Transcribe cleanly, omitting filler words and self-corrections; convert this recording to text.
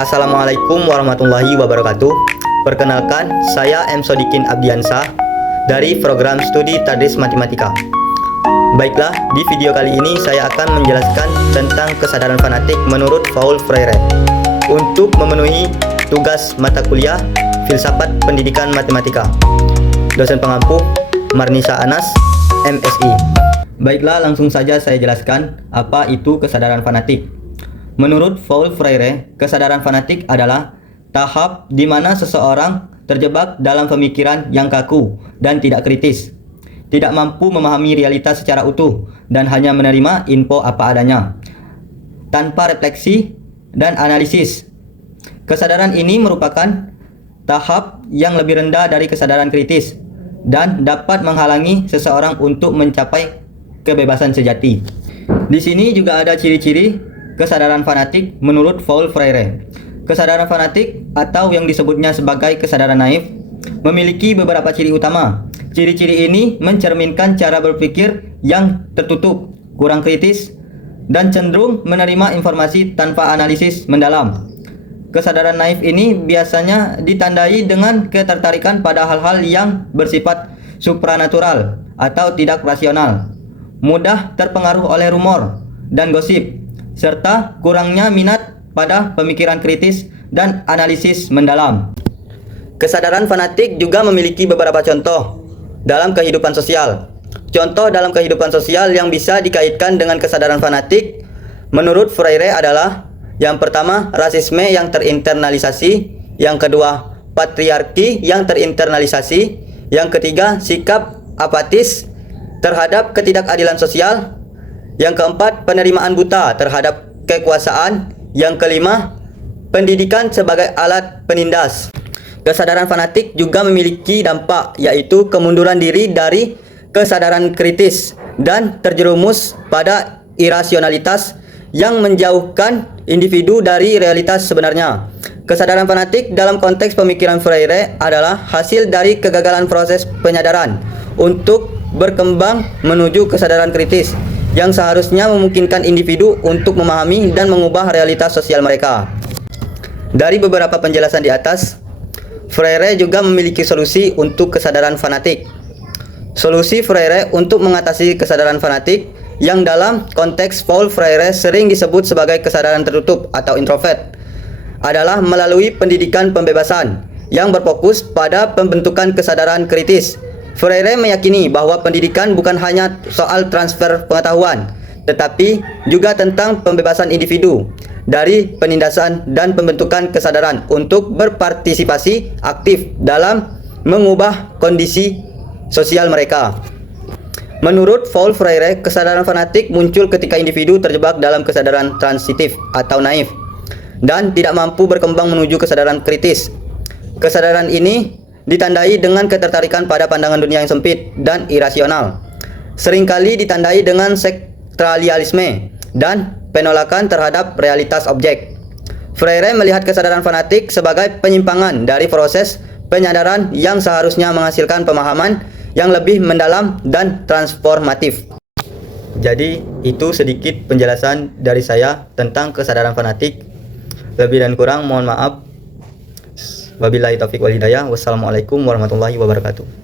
Assalamualaikum warahmatullahi wabarakatuh. Perkenalkan, saya M. Sodikin Abdiansah dari program studi Tadris Matematika. Baiklah, di video kali ini saya akan menjelaskan tentang kesadaran fanatik menurut Paul Freire untuk memenuhi tugas mata kuliah Filsafat Pendidikan Matematika. Dosen pengampu Marnisa Anas, MSI. Baiklah, langsung saja saya jelaskan apa itu kesadaran fanatik. Menurut Paul Freire, kesadaran fanatik adalah tahap di mana seseorang terjebak dalam pemikiran yang kaku dan tidak kritis, tidak mampu memahami realitas secara utuh dan hanya menerima info apa adanya, tanpa refleksi dan analisis. Kesadaran ini merupakan tahap yang lebih rendah dari kesadaran kritis dan dapat menghalangi seseorang untuk mencapai kebebasan sejati. Di sini juga ada ciri-ciri kesadaran fanatik menurut Paul Freire. Kesadaran fanatik atau yang disebutnya sebagai kesadaran naif memiliki beberapa ciri utama. Ciri-ciri ini mencerminkan cara berpikir yang tertutup, kurang kritis, dan cenderung menerima informasi tanpa analisis mendalam. Kesadaran naif ini biasanya ditandai dengan ketertarikan pada hal-hal yang bersifat supranatural atau tidak rasional, mudah terpengaruh oleh rumor dan gosip, serta kurangnya minat pada pemikiran kritis dan analisis mendalam. Kesadaran fanatik juga memiliki beberapa contoh dalam kehidupan sosial. Contoh dalam kehidupan sosial yang bisa dikaitkan dengan kesadaran fanatik menurut Freire adalah: yang pertama, rasisme yang terinternalisasi; yang kedua, patriarki yang terinternalisasi; yang ketiga, sikap apatis terhadap ketidakadilan sosial; yang keempat, penerimaan buta terhadap kekuasaan; yang kelima, pendidikan sebagai alat penindas. Kesadaran fanatik juga memiliki dampak, yaitu kemunduran diri dari kesadaran kritis dan terjerumus pada irasionalitas yang menjauhkan individu dari realitas sebenarnya. Kesadaran fanatik dalam konteks pemikiran Freire adalah hasil dari kegagalan proses penyadaran untuk berkembang menuju kesadaran kritis yang seharusnya memungkinkan individu untuk memahami dan mengubah realitas sosial mereka. Dari beberapa penjelasan di atas, Freire juga memiliki solusi untuk kesadaran fanatik. Solusi Freire untuk mengatasi kesadaran fanatik yang dalam konteks Paul Freire sering disebut sebagai kesadaran tertutup atau introvert adalah melalui pendidikan pembebasan yang berfokus pada pembentukan kesadaran kritis. Freire meyakini bahwa pendidikan bukan hanya soal transfer pengetahuan, tetapi juga tentang pembebasan individu dari penindasan dan pembentukan kesadaran untuk berpartisipasi aktif dalam mengubah kondisi sosial mereka. Menurut Paul Freire, kesadaran fanatik muncul ketika individu terjebak dalam kesadaran transitif atau naif dan tidak mampu berkembang menuju kesadaran kritis. Kesadaran ini ditandai dengan ketertarikan pada pandangan dunia yang sempit dan irasional, seringkali ditandai dengan sektralialisme dan penolakan terhadap realitas objek. Freire melihat kesadaran fanatik sebagai penyimpangan dari proses penyadaran yang seharusnya menghasilkan pemahaman yang lebih mendalam dan transformatif. Jadi, itu sedikit penjelasan dari saya tentang kesadaran fanatik. Lebih dan kurang mohon maaf. Wabillahi taufiq wal hidayah. Wassalamualaikum warahmatullahi wabarakatuh.